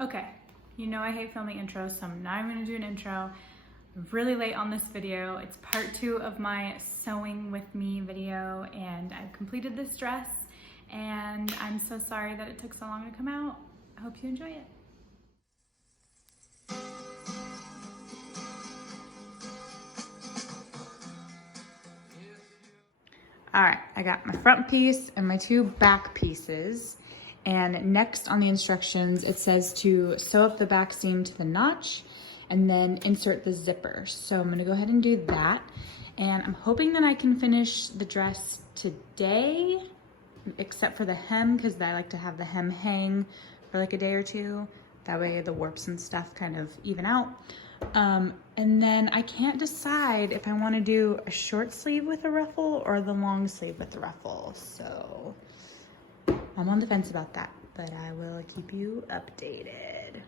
Okay, you know I hate filming intros, so I'm not even gonna do an intro. I'm really late on this video. It's part 2 of my sewing with me video, and I've completed this dress, and I'm so sorry that it took so long to come out. I hope you enjoy it. All right, I got my front piece and my 2 back pieces. And next on the instructions, it says to sew up the back seam to the notch and then insert the zipper. So I'm gonna go ahead and do that. And I'm hoping that I can finish the dress today, except for the hem, because I like to have the hem hang for like a day or 2. That way the warps and stuff kind of even out. And then I can't decide if I want to do a short sleeve with a ruffle or the long sleeve with the ruffle. So I'm on the fence about that, but I will keep you updated.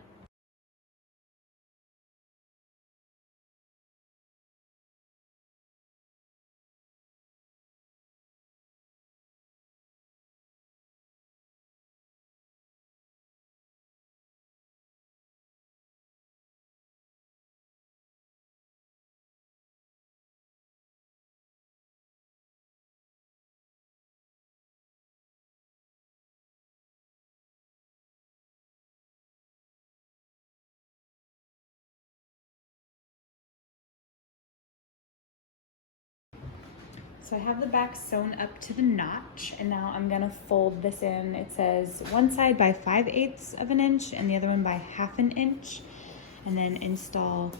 So I have the back sewn up to the notch, and now I'm gonna fold this in. It says one side by 5/8 of an inch and the other one by 1/2 inch, and then install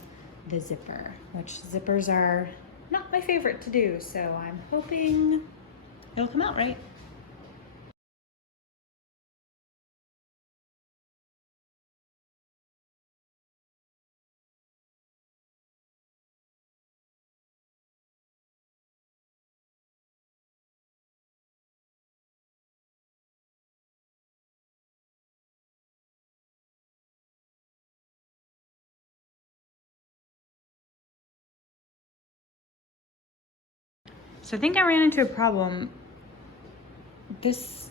the zipper, which zippers are not my favorite to do, so I'm hoping it'll come out right. So I think I ran into a problem. This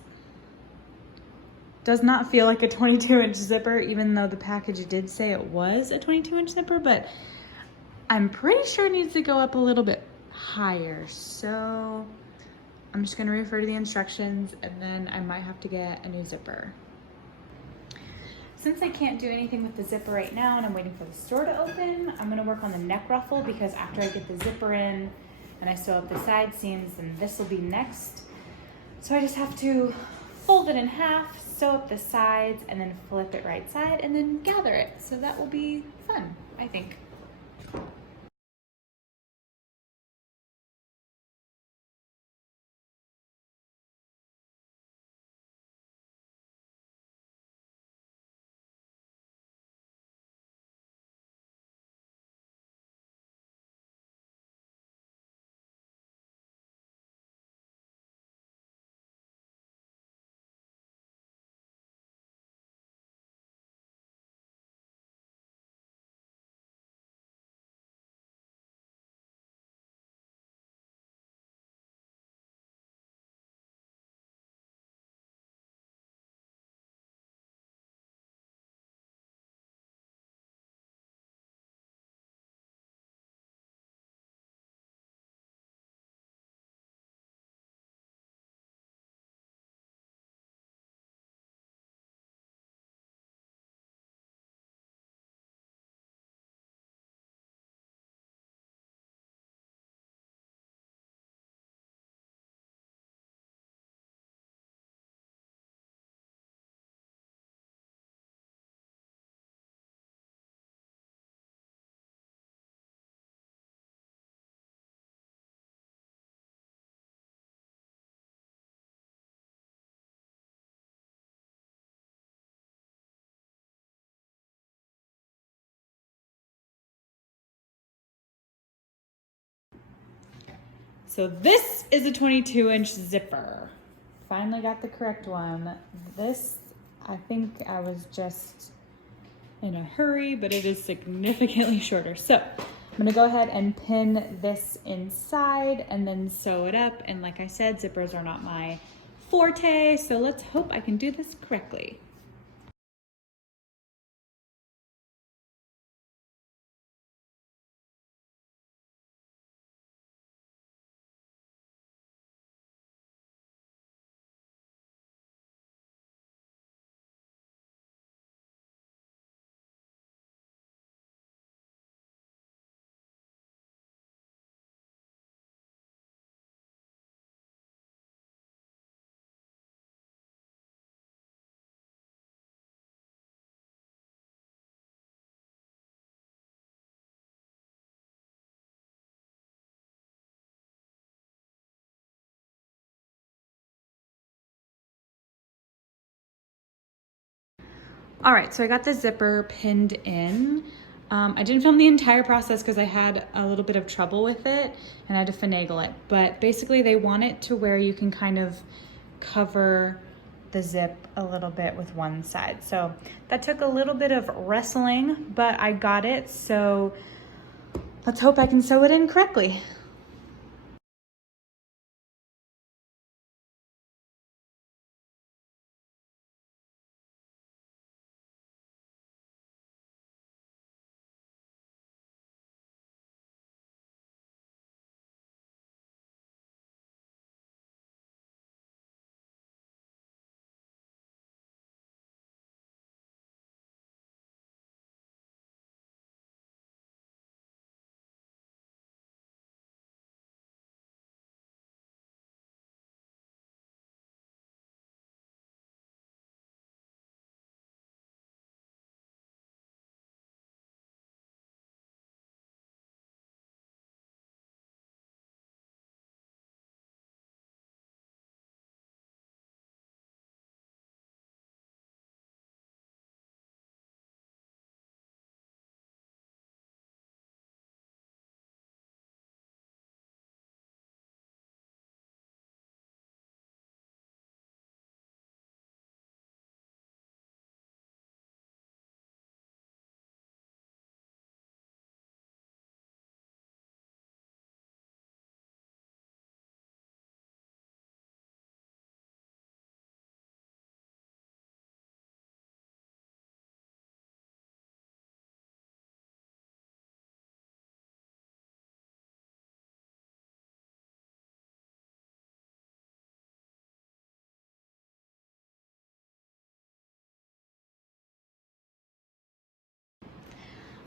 does not feel like a 22-inch zipper, even though the package did say it was a 22-inch zipper, but I'm pretty sure it needs to go up a little bit higher. So I'm just gonna refer to the instructions, and then I might have to get a new zipper. Since I can't do anything with the zipper right now and I'm waiting for the store to open, I'm gonna work on the neck ruffle, because after I get the zipper in and I sew up the side seams, then this will be next. So I just have to fold it in half, sew up the sides, and then flip it right side and then gather it. So that will be fun, I think. So this is a 22-inch zipper. Finally got the correct one. This, I think I was just in a hurry, but it is significantly shorter. So I'm gonna go ahead and pin this inside and then sew it up. And like I said, zippers are not my forte, so let's hope I can do this correctly. All right, so I got the zipper pinned in. I didn't film the entire process because I had a little bit of trouble with it and I had to finagle it. But basically they want it to where you can kind of cover the zip a little bit with one side. So that took a little bit of wrestling, but I got it. So let's hope I can sew it in correctly.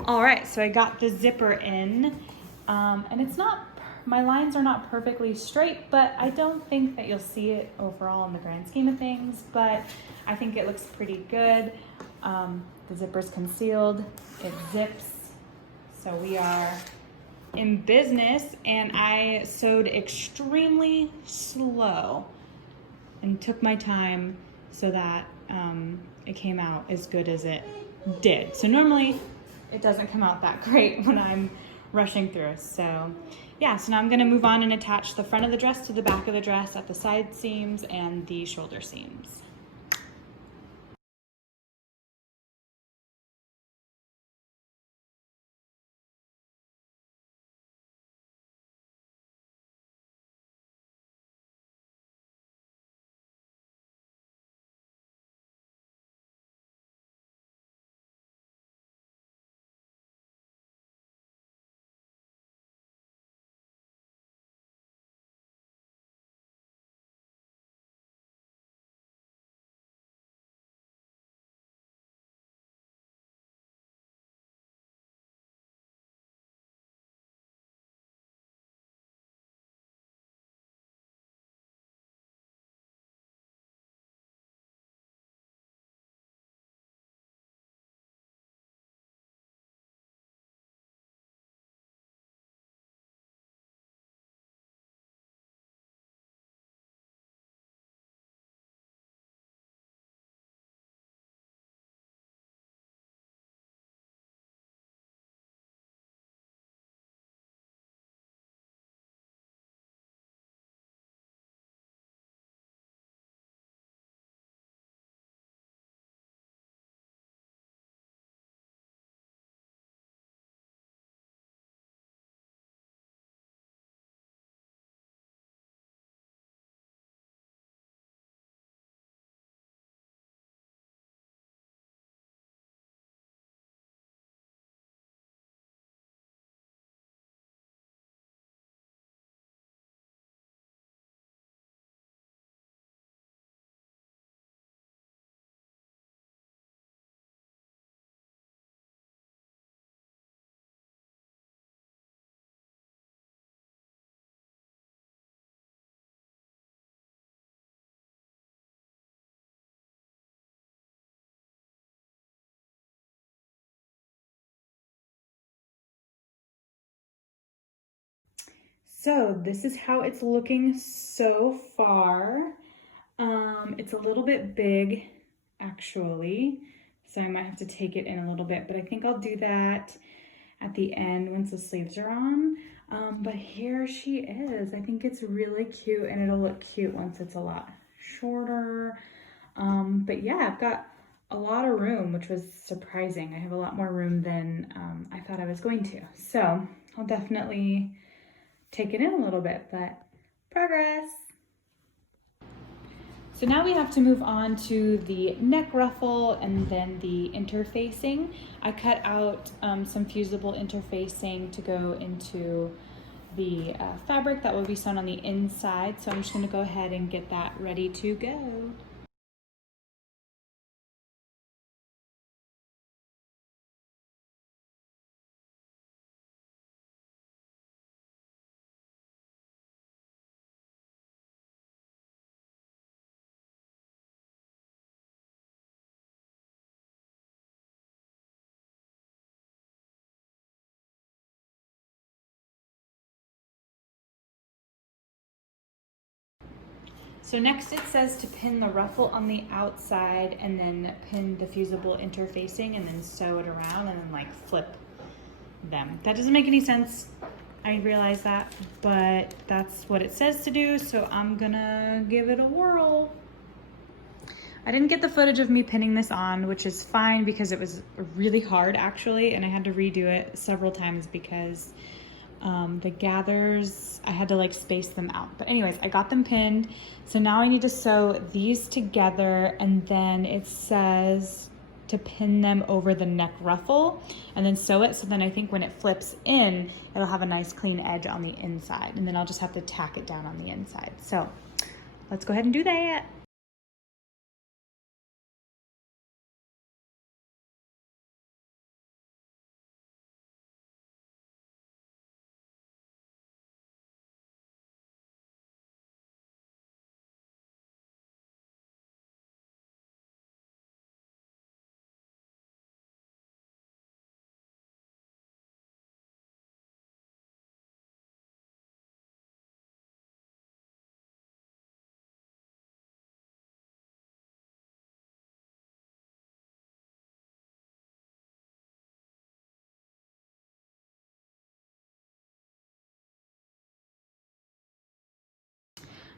All right, so I got the zipper in, and it's not, my lines are not perfectly straight, but I don't think that you'll see it overall in the grand scheme of things, but I think it looks pretty good. The zipper's concealed, it zips, so we are in business, and I sewed extremely slow and took my time so that it came out as good as it did. So normally it doesn't come out that great when I'm rushing through. So yeah, so now I'm gonna move on and attach the front of the dress to the back of the dress at the side seams and the shoulder seams. So this is how it's looking so far. It's a little bit big, actually. So I might have to take it in a little bit, but I think I'll do that at the end once the sleeves are on. But here she is. I think it's really cute, and it'll look cute once it's a lot shorter. But yeah, I've got a lot of room, which was surprising. I have a lot more room than I thought I was going to. So I'll definitely take it in a little bit, but progress. So now we have to move on to the neck ruffle and then the interfacing. I cut out some fusible interfacing to go into the fabric that will be sewn on the inside. So I'm just going to go ahead and get that ready to go. So next it says to pin the ruffle on the outside and then pin the fusible interfacing and then sew it around and then like flip them. That doesn't make any sense. I realize that, but that's what it says to do, so I'm gonna give it a whirl. I didn't get the footage of me pinning this on, which is fine because it was really hard actually, and I had to redo it several times because the gathers, I had to like space them out. But anyways, I got them pinned. So now I need to sew these together, and then it says to pin them over the neck ruffle and then sew it. So then I think when it flips in, it'll have a nice clean edge on the inside, and then I'll just have to tack it down on the inside. So let's go ahead and do that.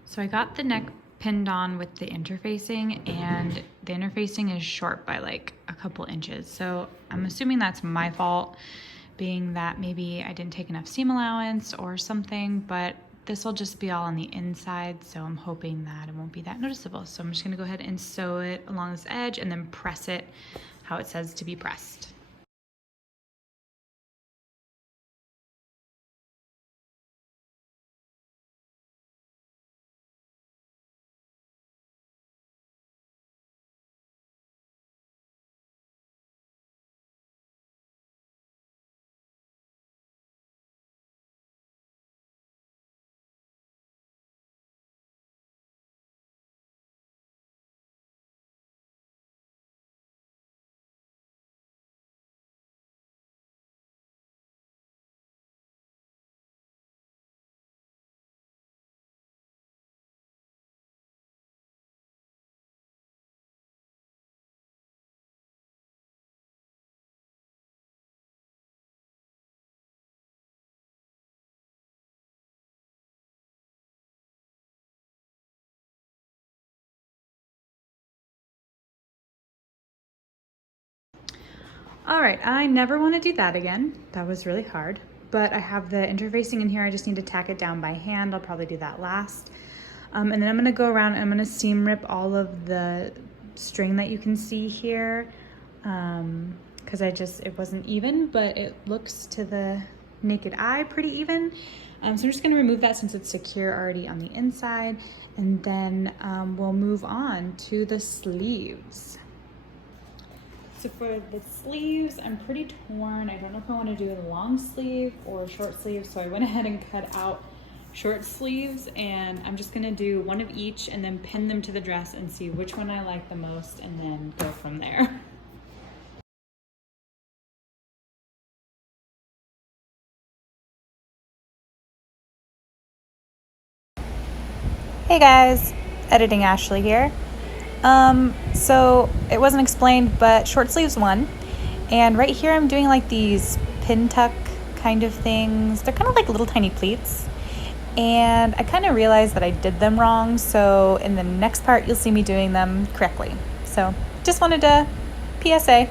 So I got the neck pinned on with the interfacing, and the interfacing is short by like a couple inches. So I'm assuming that's my fault, being that maybe I didn't take enough seam allowance or something, but this will just be all on the inside, so I'm hoping that it won't be that noticeable. So I'm just gonna go ahead and sew it along this edge and then press it how it says to be pressed. All right, I never want to do that again. That was really hard, but I have the interfacing in here. I just need to tack it down by hand. I'll probably do that last. And then I'm gonna go around and I'm gonna seam rip all of the string that you can see here, because it wasn't even, but it looks to the naked eye pretty even. So I'm just gonna remove that since it's secure already on the inside, and then we'll move on to the sleeves. So for the sleeves, I'm pretty torn. I don't know if I want to do a long sleeve or a short sleeve, so I went ahead and cut out short sleeves, and I'm just gonna do one of each and then pin them to the dress and see which one I like the most and then go from there. Hey guys, Editing Ashley here. So it wasn't explained, but short sleeves won. And right here I'm doing like these pin tuck kind of things. They're kind of like little tiny pleats. And I kind of realized that I did them wrong. So in the next part, you'll see me doing them correctly. So just wanted to PSA.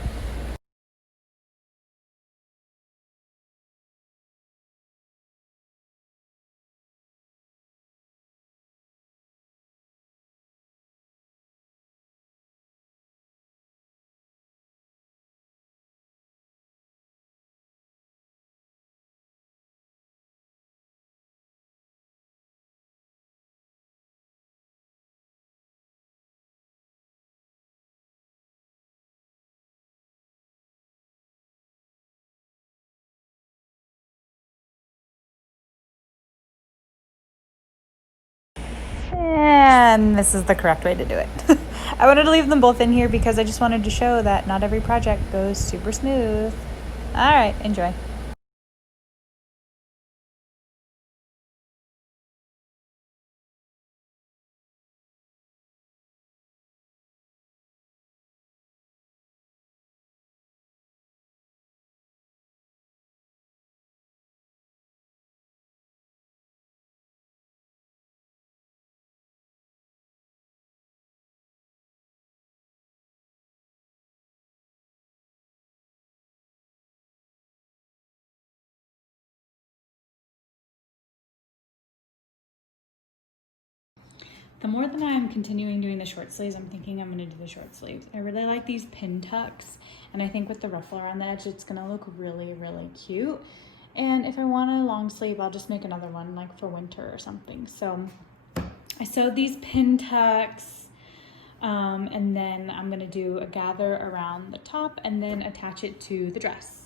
And this is the correct way to do it. I wanted to leave them both in here because I just wanted to show that not every project goes super smooth. All right, enjoy. The more that I'm continuing doing the short sleeves, I'm thinking I'm gonna do the short sleeves. I really like these pin tucks, and I think with the ruffle around the edge, it's gonna look really, really cute. And if I want a long sleeve, I'll just make another one like for winter or something. So I sewed these pin tucks, and then I'm gonna do a gather around the top and then attach it to the dress.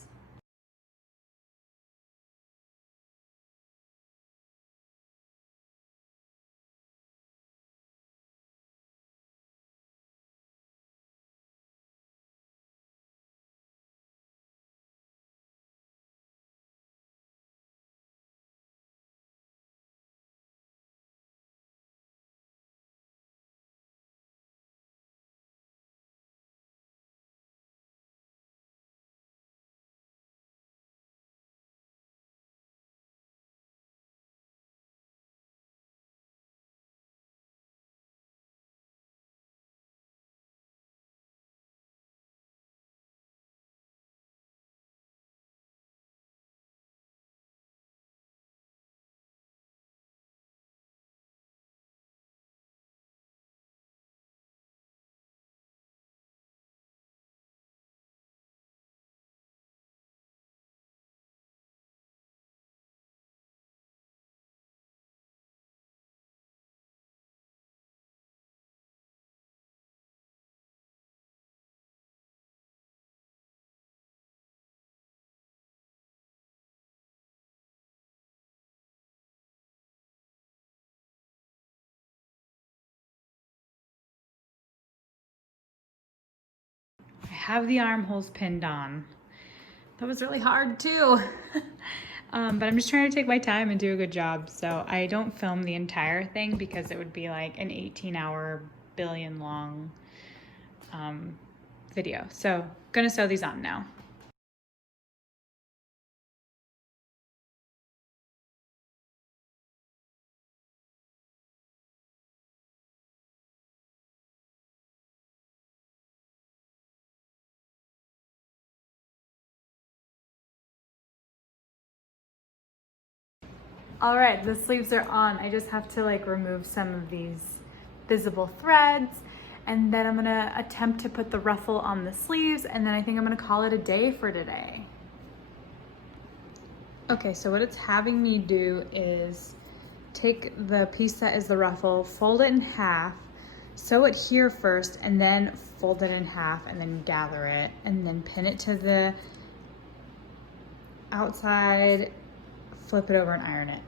I have the armholes pinned on. That was really hard too. But I'm just trying to take my time and do a good job. So I don't film the entire thing because it would be like an 18-hour, billion long video. So gonna sew these on now. All right, the sleeves are on. I just have to like remove some of these visible threads, and then I'm gonna attempt to put the ruffle on the sleeves, and then I think I'm gonna call it a day for today. Okay, so what it's having me do is take the piece that is the ruffle, fold it in half, sew it here first, and then fold it in half, and then gather it, and then pin it to the outside, flip it over and iron it.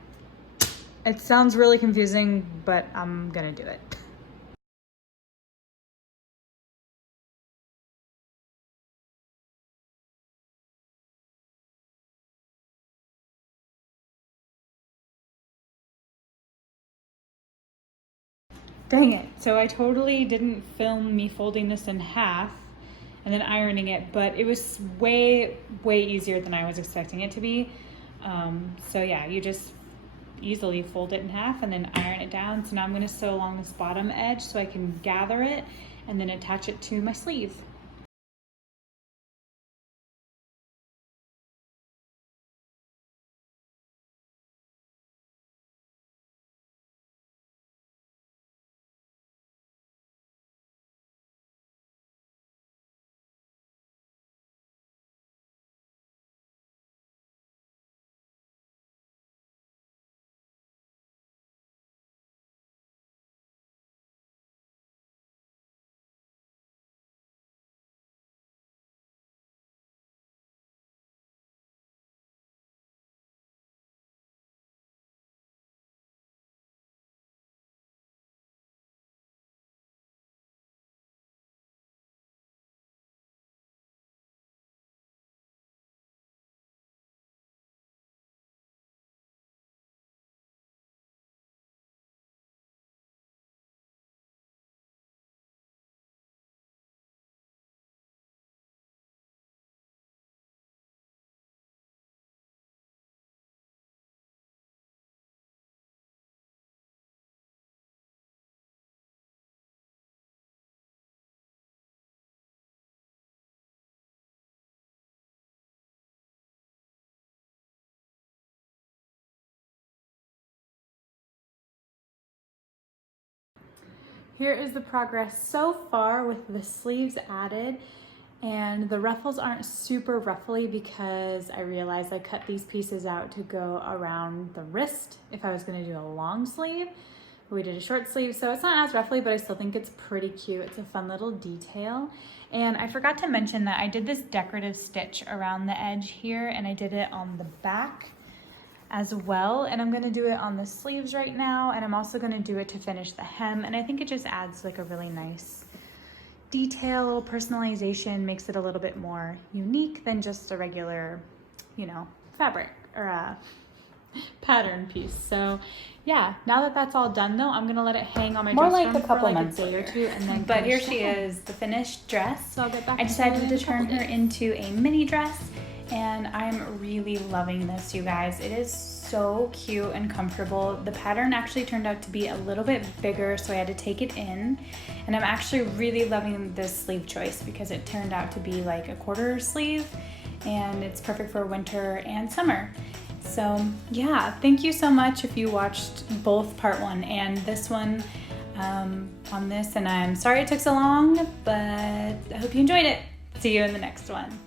It sounds really confusing, but I'm gonna do it. Dang it. So I totally didn't film me folding this in half and then ironing it, but it was way easier than I was expecting it to be. So yeah, you just easily fold it in half and then iron it down. So now I'm gonna sew along this bottom edge so I can gather it and then attach it to my sleeve. Here is the progress so far with the sleeves added, and the ruffles aren't super ruffly because I realized I cut these pieces out to go around the wrist if I was gonna do a long sleeve. We did a short sleeve, so it's not as ruffly, but I still think it's pretty cute. It's a fun little detail. And I forgot to mention that I did this decorative stitch around the edge here, and I did it on the back as well, and I'm gonna do it on the sleeves right now, and I'm also gonna do it to finish the hem, and I think it just adds like a really nice detail, little personalization, makes it a little bit more unique than just a regular, you know, fabric or a pattern piece. So yeah, now that that's all done though, I'm gonna let it hang on my dress like a couple for like months a day or two, and then But here finish she the hem. is, the finished dress. So I'll get back I to decided it to in a couple turn her days. into a mini dress, and I'm really loving this, you guys. It is so cute and comfortable. The pattern actually turned out to be a little bit bigger, so I had to take it in. And I'm actually really loving this sleeve choice because it turned out to be like a quarter sleeve, and it's perfect for winter and summer. So yeah, thank you so much if you watched both part 1 and this one on this, and I'm sorry it took so long, but I hope you enjoyed it. See you in the next one.